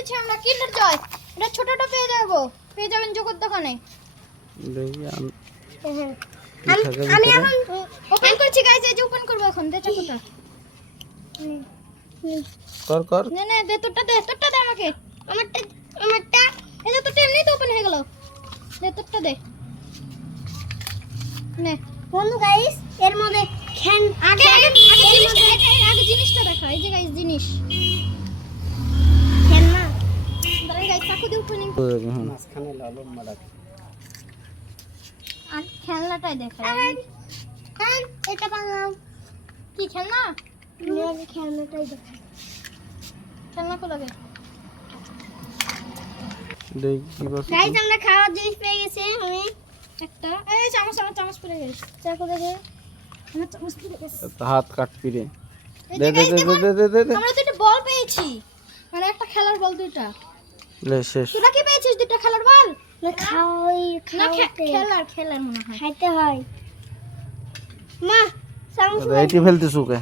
এসেছি আমরা কিন্ডার জয়। এটা ছোটটা পেয়ে যাবেন জগৎ দোকানে। আমি এখন ওপেন করছি গাইস, এই যে ওপেন করব এখন। দে চাকুটা কর না দে, তোরটা দে আমাকে। আমারটা এই যে তোরটা এমনিই তো ওপেন হয়ে গেল। দে তোরটা দে। নে বন্ধু গাইস, এর মধ্যে আগে জিনিসটা দেখা। এই যে গাইস জিনিস খেলনা। দাঁড়াই গাইস, চাকু দিয়ে ওপেনিং মাঝখানে লালন মারা। আর খেলনাটাই দেখা। এটা বানাও কি খেলনা? খেলনাটাই দেখা। খেলনা কো লাগে গাইস, আমরা খাওয়ার জিনিস পেয়ে গেছি। আমি একটা এই চামচ পড়ে গেছে। চাকু দেখে আমার চামচ পড়ে গেছে। হাত কাটবি রে। দে আমরা তো একটা বল পেয়েছি, মানে একটা খেলার বল দুটো। লে শেষ। তোরা কি পেয়েছিস? দুটো খেলার বল না খেলার মনে হয় খাইতে হয়। মা চামচ এইটি ফেলতে সুকে।